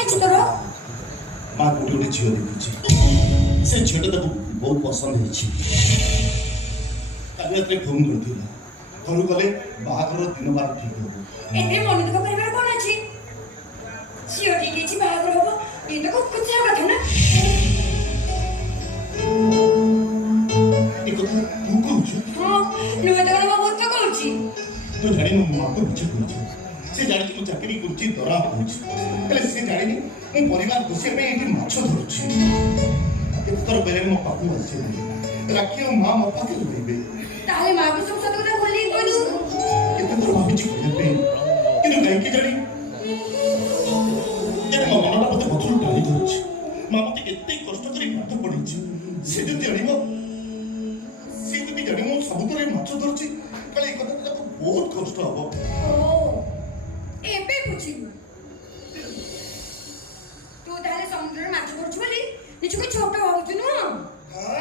ହେଇଛି ତୋର? ମା ଗୋଟେ ଗୋଟେ ଝିଅ ଦେଖିଛି, ସେ ଝିଅଟା ତାକୁ ବହୁତ ପସନ୍ଦ ହେଇଛି। କାଲି ରାତିରେ ଫୋନ୍ କରିଥିଲା, ଘରୁ ଗଲେ ବାହାଘର ଦିନ ବାର ଠିକ ହବ। ଏତେ ମନ ଦୁଃଖ କରିବାର କଣ ଅଛି? ଝିଅ ଠିକ ହେଇଛି, ବାହାଘର ହବ, ଏ ତ ଖୁସିର କଥା ନା। ଏ କଥା ତୁ କହୁଛୁ? ହଁ, ନୁହେଁ ତ କଣ ମୋ ଭୂତ କହୁଛି? ତୁ ଜାଣିନୁ ମୋ ମାକୁ ମିଛ କହୁଛି। ସେ ଜାଣିଛି ମୁଁ ଚାକିରି କରୁଛି, ଦରମା ପାଉଛି, ହେଲେ ସେ ଜାଣିନି ମୁଁ ପରିବାର ପୋଷିବା ପାଇଁ ଏଠି ମାଛ ଧରୁଛି। କେତେଥର କହିଲେ ମୋ ପାଖକୁ ଆସିବେ, ରାକ୍ଷୀ ଆଉ ମା ମୋ ପାଖରେ ରହିବେ। ତାହେଲେ ମାକୁ ସବୁ ସତ କଥା ଖୋଲିକି କହିଦବୁ। କେତେଥର ଭାବିଛି କହିବା ପାଇଁ, କିନ୍ତୁ କାହିଁକି ଜାଣି ଏବେ ମୋ ମନଟା ମତେ ପଛରୁ ଟାଣି ଧରୁଛି। ମା ମତେ କେତେ କଷ୍ଟ କରି ପାଠ ପଢେଇଛି, ସେ ଯଦି ଜାଣିବ ମୁଁ ସବୁଥିରେ ମାଛ ଧରୁଛି, କାଳେ ଏ କଥାଟା ତାକୁ ବହୁତ କଷ୍ଟ ହବ। ଓ, ଏବେ ବୁଝିଲୁ। ତୁ ତାହେଲେ ସମୁଦ୍ରରେ ମାଛ ଧରୁଛୁ ବୋଲି ନିଜକୁ ଛୋଟ ଭାବୁଛୁ ନୁହଁ? ହଁ,